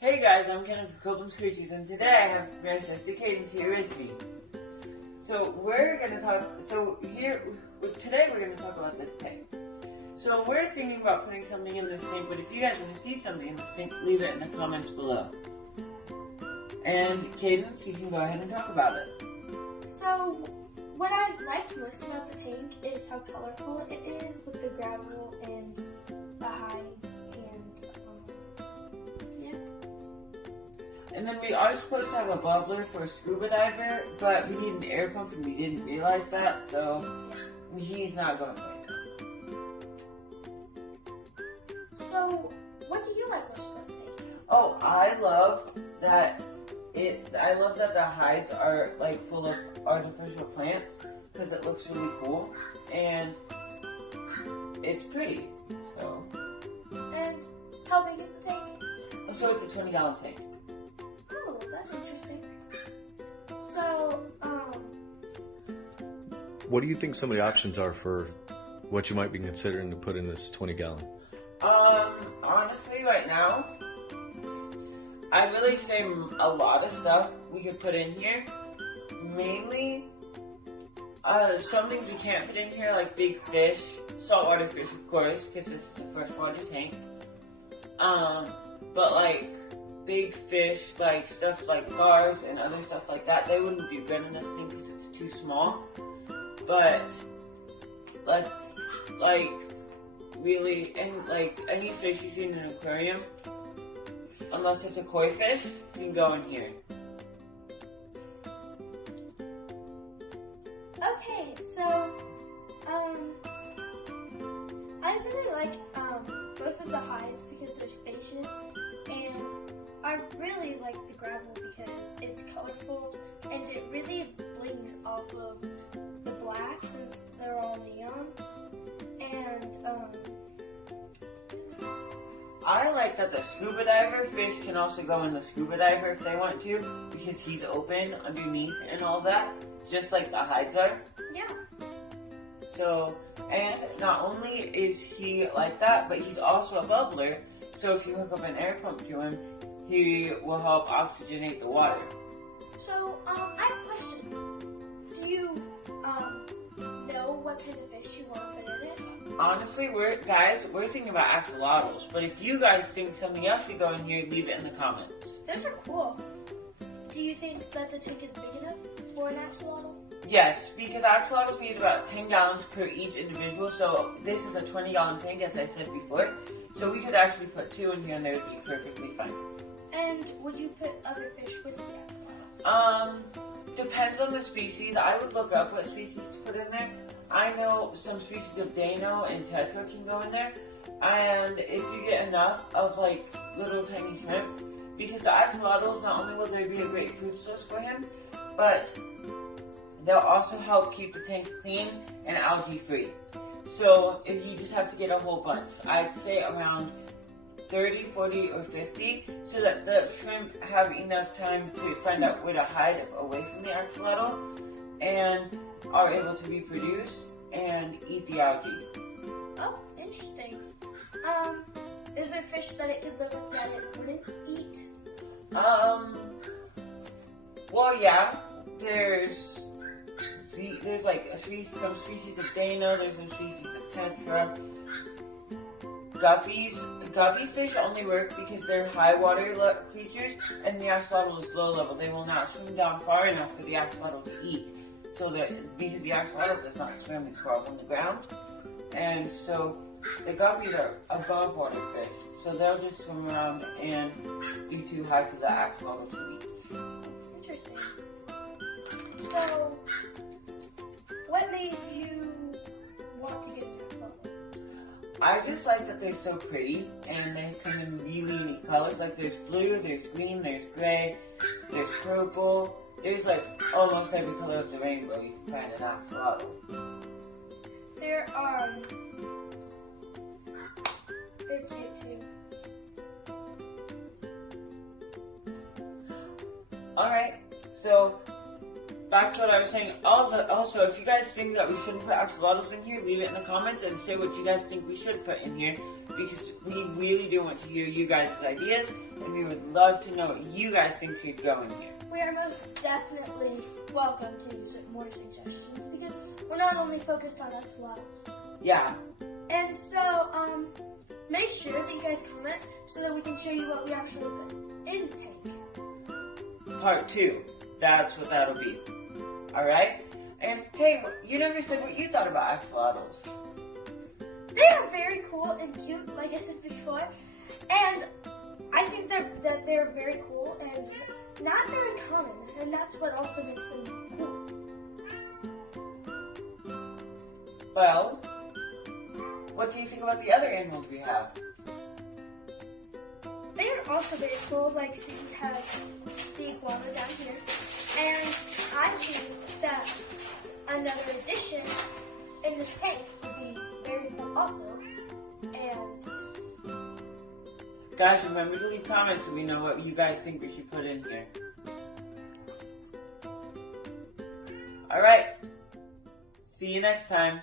Hey guys, I'm Kenneth from Copeland's Creatures, and today I have my sister Cadence here with me. So today we're gonna talk about this tank. So we're thinking about putting something in this tank, but if you guys want to see something in this tank, leave it in the comments below. And Cadence, you can go ahead and talk about it. So, what I like most about the tank is how colorful it is with the gravel and the hides And then we are supposed to have a bubbler for a scuba diver, but we need an air pump and we didn't realize that, so he's not going right now. So, what do you like most about the tank? Oh, I love that the hides are like full of artificial plants because it looks really cool and it's pretty. So. And how big is the tank? So it's a 20-gallon tank. Oh, that's interesting. So, what do you think some of the options are for what you might be considering to put in this 20-gallon? Honestly, right now, I really say a lot of stuff we could put in here. Mainly, some things we can't put in here, like big fish, saltwater fish, of course, because this is a freshwater tank. But like big fish, like stuff like gars and other stuff like that, they wouldn't do good in this thing because it's too small. But let's any fish you see in an aquarium, unless it's a koi fish, can go in here. okay, so, I really like, both of the hides because they're spacious, and I really like the gravel because it's colorful, and it really blings off of the black since they're all neons, and, I like that the scuba diver fish can also go in the scuba diver if they want to, because he's open underneath and all that, just like the hides are. yeah. So, and not only is he like that, but he's also a bubbler, so if you hook up an air pump to him, he will help oxygenate the water. So, I have a question. Do you, know what kind of fish you want to put in it? Honestly, we're thinking about axolotls, but if you guys think something else should go in here, leave it in the comments. Those are cool. Do you think that the tank is big enough for an axolotl? Yes, because axolotls need about 10 gallons per each individual, so this is a 20-gallon tank, as I said before. So we could actually put 2 in here and they would be perfectly fine. And would you put other fish with the axolotls? Depends on the species. I would look up what species to put in there. I know some species of Dano and Tetra can go in there. And if you get enough of like little tiny shrimp, because the axolotls, not only will they be a great food source for him, but they'll also help keep the tank clean and algae free. So if you just have to get a whole bunch, I'd say around 30, 40, or 50, so that the shrimp have enough time to find out where to hide away from the axolotl and are able to reproduce and eat the algae. Oh, interesting. Is there fish that it could live with that it wouldn't eat? Well, yeah, there's like some species of Dana, there's some species of Tetra. Guppy fish only work because they're high water creatures, and the axolotl is low level. They will not swim down far enough for the axolotl to eat. So that because the axolotl does not swim, it crawls on the ground, and so the guppies are above water fish. So they'll just swim around and be too high for the axolotl to reach. Interesting. So, what made you want to get an axolotl? I just like that they're so pretty, and they come in really neat colors. Like there's blue, there's green, there's gray, there's purple. There's like almost every color of the rainbow you can find in axolotl. They're cute too. Alright, so back to what I was saying. Also, if you guys think that we shouldn't put axolotls in here, leave it in the comments and say what you guys think we should put in here, because we really do want to hear you guys' ideas, and we would love to know what you guys think should go in here. We are most definitely welcome to more suggestions because we're not only focused on axolotls. Yeah. And so, make sure that you guys comment so that we can show you what we actually put in the tank. Part 2. That's what that'll be. Alright? And hey, you never said what you thought about axolotls. They are very cool and cute, like I said before. And I think that they're very cool and not very common. And that's what also makes them cool. Well, what do you think about the other animals we have? They are also very cool, like so you have the iguana down here. And I think that another addition in this tank would be very cool also. And guys, remember to leave comments so we know what you guys think we should put in here. Alright, see you next time.